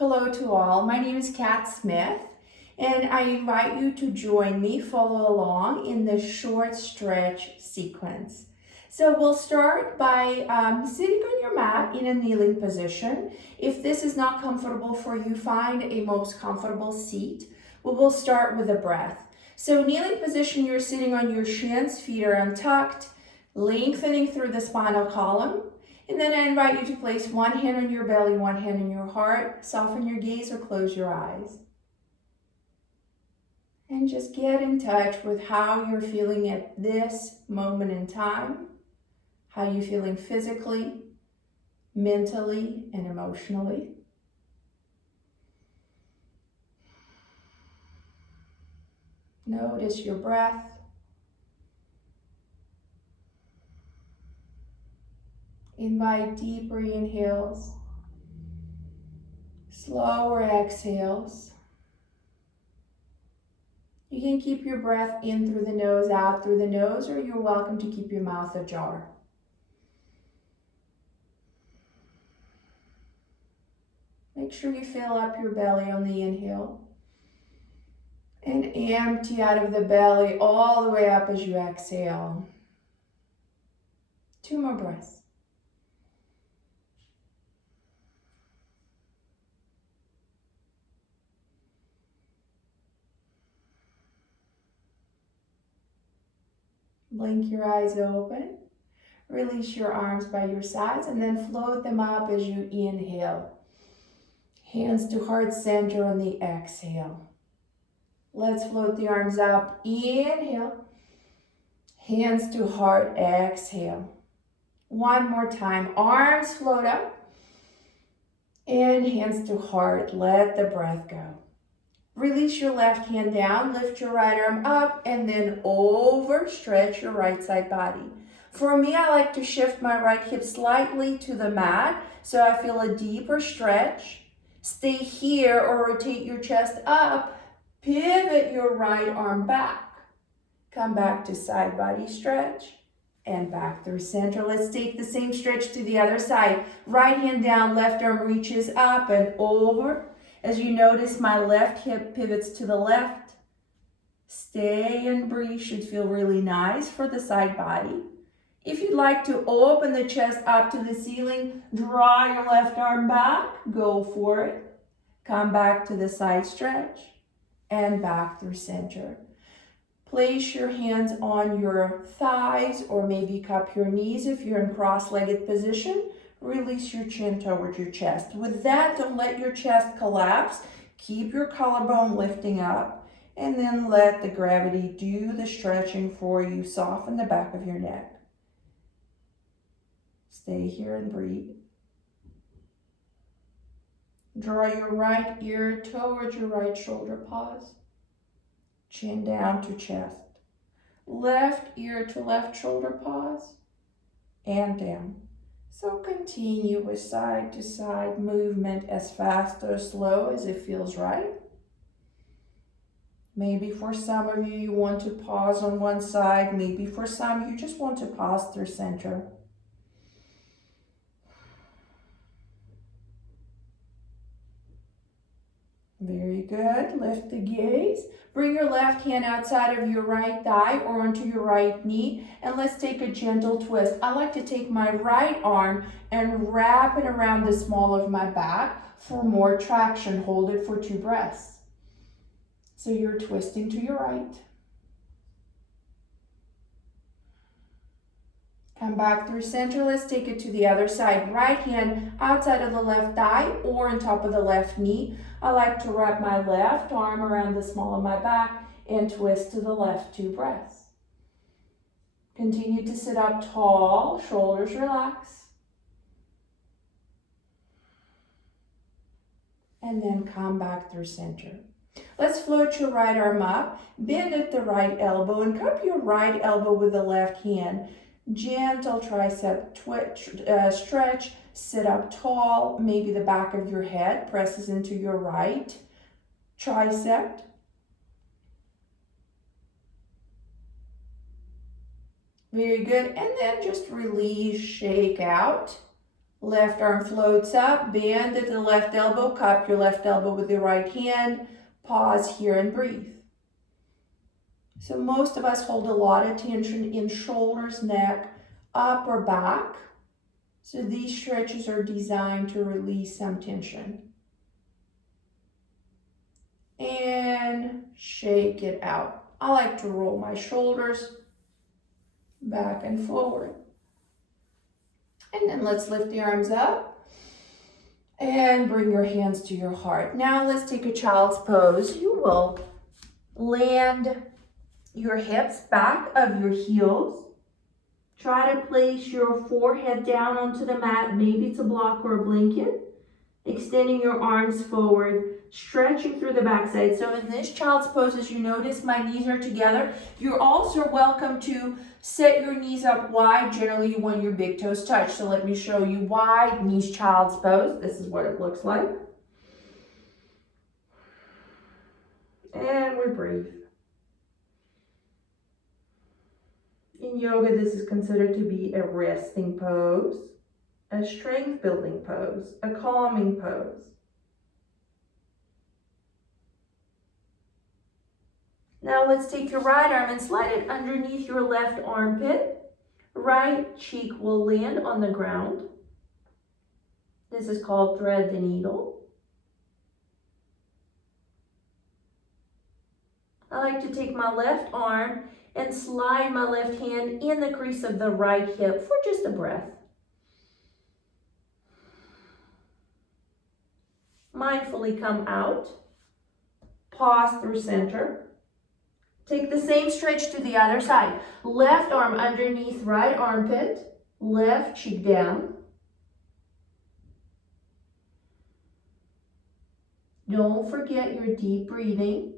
Hello to all, my name is Kat Smith and I invite you to join me, follow along in the short stretch sequence. So we'll start by sitting on your mat in a kneeling position. If this is not comfortable for you, find a most comfortable seat. We will start with a breath. So kneeling position, you're sitting on your shins, feet are untucked, lengthening through the spinal column. And then I invite you to place one hand on your belly, one hand on your heart. Soften your gaze or close your eyes. And just get in touch with how you're feeling at this moment in time. How you're feeling physically, mentally, and emotionally. Notice your breath. Invite deeper inhales, slower exhales. You can keep your breath in through the nose, out through the nose, or you're welcome to keep your mouth ajar. Make sure you fill up your belly on the inhale and empty out of the belly all the way up as you exhale. 2 more breaths. Blink your eyes open. Release your arms by your sides and then float them up as you inhale. Hands to heart center on the exhale. Let's float the arms up. Inhale. Hands to heart. Exhale. One more time. Arms float up. And hands to heart. Let the breath go. Release your left hand down, lift your right arm up, and then over, stretch your right side body. For me, I like to shift my right hip slightly to the mat, so I feel a deeper stretch. Stay here or rotate your chest up, pivot your right arm back. Come back to side body stretch, and back through center. Let's take the same stretch to the other side. Right hand down, left arm reaches up and over. As you notice, my left hip pivots to the left. Stay and breathe, should feel really nice for the side body. If you'd like to open the chest up to the ceiling, draw your left arm back, go for it. Come back to the side stretch and back through center. Place your hands on your thighs or maybe cup your knees if you're in cross-legged position. Release your chin towards your chest. With that, don't let your chest collapse. Keep your collarbone lifting up and then let the gravity do the stretching for you. Soften the back of your neck. Stay here and breathe. Draw your right ear towards your right shoulder. Pause. Chin down to chest. Left ear to left shoulder. Pause. And down. So continue with side to side movement as fast or slow as it feels right. Maybe for some of you, you want to pause on one side. Maybe for some, you just want to pause through center. Very good. Lift the gaze. Bring your left hand outside of your right thigh or onto your right knee, and let's take a gentle twist. I like to take my right arm and wrap it around the small of my back for more traction. Hold it for 2 breaths. So you're twisting to your right. Come back through center. Let's take it to the other side. Right hand outside of the left thigh or on top of the left knee. I like to wrap my left arm around the small of my back and twist to the left. 2 breaths. Continue to sit up tall, shoulders relax. And then come back through center. Let's float your right arm up, bend at the right elbow and cup your right elbow with the left hand. Gentle tricep stretch, sit up tall, maybe the back of your head presses into your right tricep. Very good, and then just release, shake out. Left arm floats up, bend at the left elbow, cup your left elbow with your right hand, pause here and breathe. So most of us hold a lot of tension in shoulders, neck, upper back. So these stretches are designed to release some tension. And shake it out. I like to roll my shoulders back and forward. And then let's lift the arms up and bring your hands to your heart. Now let's take a child's pose. You will land your hips back of your heels. Try to place your forehead down onto the mat. Maybe it's a block or a blanket. Extending your arms forward, stretching through the backside. So in this child's pose, as you notice, my knees are together. You're also welcome to set your knees up wide. Generally, you want your big toes touch. So let me show you wide knees child's pose. This is what it looks like. And we breathe. In yoga, this is considered to be a resting pose, a strength building pose, a calming pose. Now let's take your right arm and slide it underneath your left armpit. Right cheek will land on the ground. This is called thread the needle. I like to take my left arm and slide my left hand in the crease of the right hip for just a breath. Mindfully come out, pause through center. Take the same stretch to the other side. Left arm underneath right armpit, left cheek down. Don't forget your deep breathing.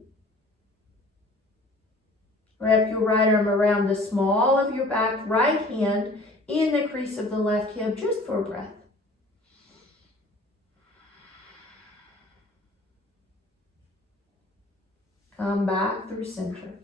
Wrap your right arm around the small of your back, right hand in the crease of the left hip just for a breath. Come back through center.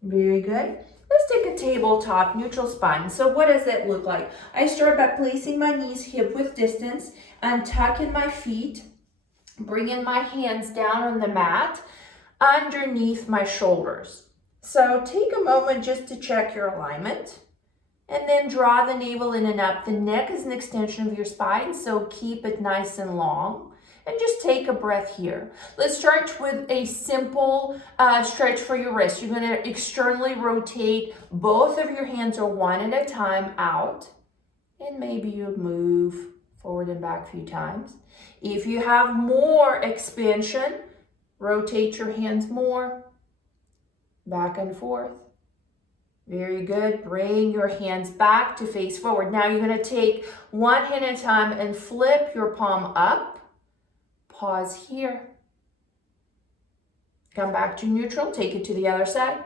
Very good. Let's take a tabletop neutral spine. So what does that look like? I start by placing my knees hip width distance and tucking my feet, bringing my hands down on the mat underneath my shoulders. So take a moment just to check your alignment and then draw the navel in and up. The neck is an extension of your spine, so keep it nice and long. And just take a breath here. Let's start with a simple stretch for your wrist. You're gonna externally rotate both of your hands or one at a time out. And maybe you move forward and back a few times. If you have more expansion, rotate your hands more, back and forth. Very good. Bring your hands back to face forward. Now you're gonna take one hand at a time and flip your palm up. Pause here. Come back to neutral. Take it to the other side.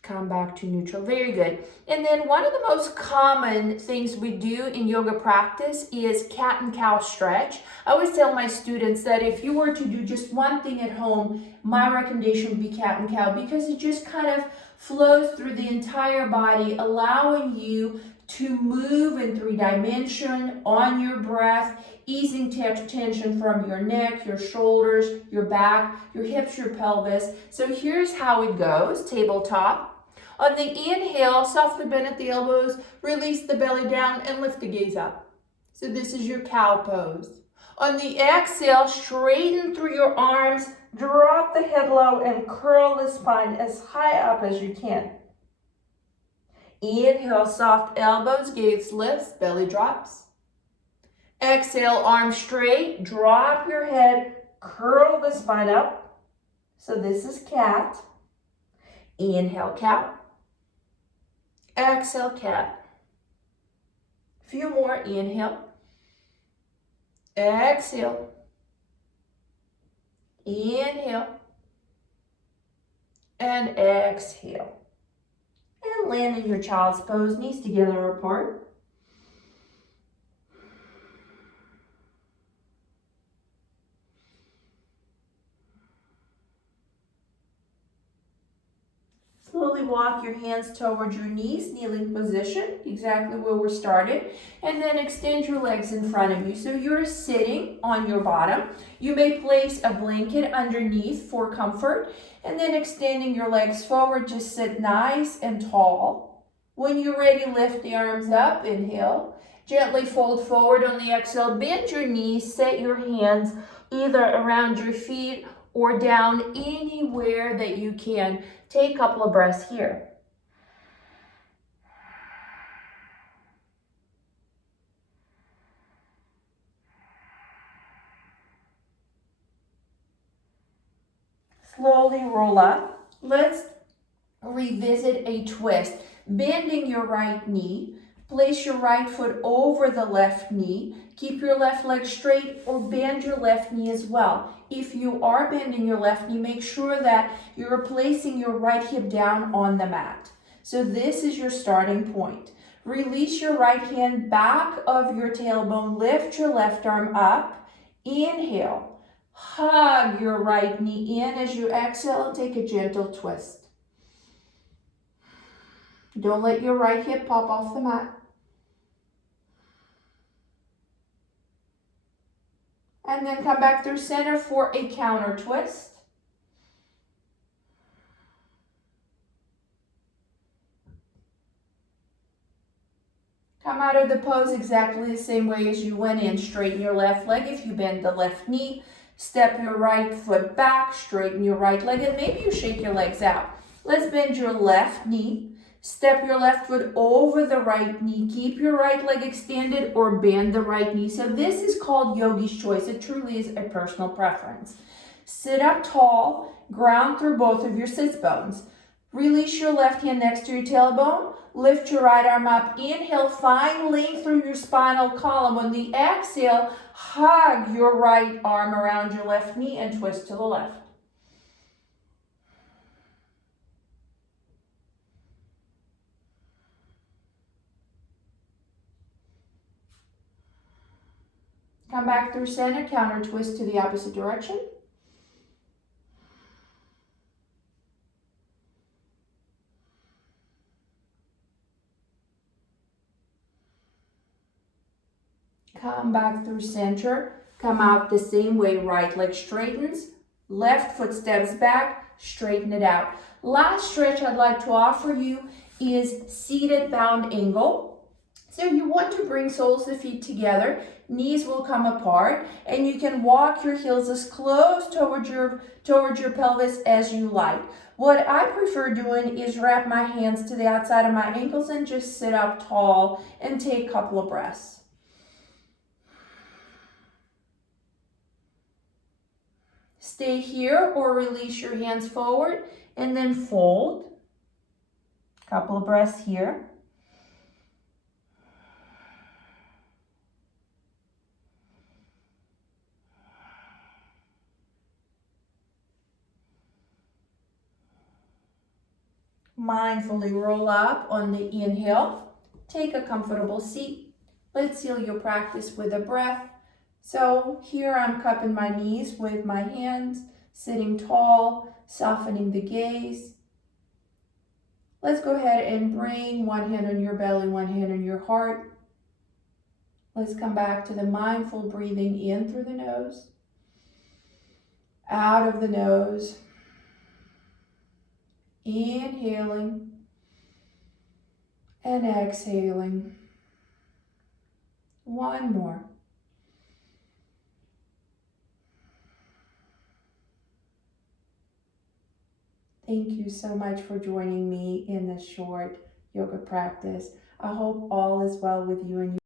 Come back to neutral. Very good. And then one of the most common things we do in yoga practice is cat and cow stretch. I always tell my students that if you were to do just one thing at home, my recommendation would be cat and cow, because it just kind of flows through the entire body, allowing you to move in 3-dimension on your breath, easing tension from your neck, your shoulders, your back, your hips, your pelvis. So here's how it goes, tabletop. On the inhale, softly bend at the elbows, release the belly down and lift the gaze up. So this is your cow pose. On the exhale, straighten through your arms, drop the head low and curl the spine as high up as you can. Inhale, soft elbows, gaze lifts, belly drops. Exhale, arms straight, drop your head, curl the spine up. So this is cat. Inhale, cow. Exhale, cat. A few more, inhale. Exhale. Inhale. And exhale. And land in your child's pose, knees together apart. slowly walk your hands towards your knees, kneeling position, exactly where we started. And then extend your legs in front of you. So you're sitting on your bottom. You may place a blanket underneath for comfort. And then extending your legs forward, just sit nice and tall. When you're ready, lift the arms up, inhale. Gently fold forward on the exhale, bend your knees, set your hands either around your feet or down anywhere that you can. Take a couple of breaths here. Slowly roll up. Let's revisit a twist. Bending your right knee. Place your right foot over the left knee. Keep your left leg straight or bend your left knee as well. If you are bending your left knee, make sure that you're placing your right hip down on the mat. So this is your starting point. Release your right hand back of your tailbone. Lift your left arm up. Inhale. Hug your right knee in as you exhale and take a gentle twist. Don't let your right hip pop off the mat. And then come back through center for a counter twist. Come out of the pose exactly the same way as you went in. Straighten your left leg if you bend the left knee. Step your right foot back, straighten your right leg, and maybe you shake your legs out. Let's bend your left knee. Step your left foot over the right knee. Keep your right leg extended or bend the right knee. So this is called yogi's choice. It truly is a personal preference. Sit up tall, ground through both of your sits bones. Release your left hand next to your tailbone. Lift your right arm up. Inhale, find length through your spinal column. On the exhale, hug your right arm around your left knee and twist to the left. Come back through center, counter twist to the opposite direction. Come back through center, come out the same way, right leg straightens, left foot steps back, straighten it out. Last stretch I'd like to offer you is seated bound angle. So you want to bring soles of the feet together, knees will come apart, and you can walk your heels as close towards your pelvis as you like. What I prefer doing is wrap my hands to the outside of my ankles and just sit up tall and take a couple of breaths. Stay here or release your hands forward and then fold. Couple of breaths here. Mindfully roll up on the inhale. Take a comfortable seat. Let's seal your practice with a breath. So here I'm cupping my knees with my hands, sitting tall, softening the gaze. Let's go ahead and bring one hand on your belly, one hand on your heart. Let's come back to the mindful breathing in through the nose, out of the nose. Inhaling and exhaling. One more. Thank you so much for joining me in this short yoga practice. I hope all is well with you and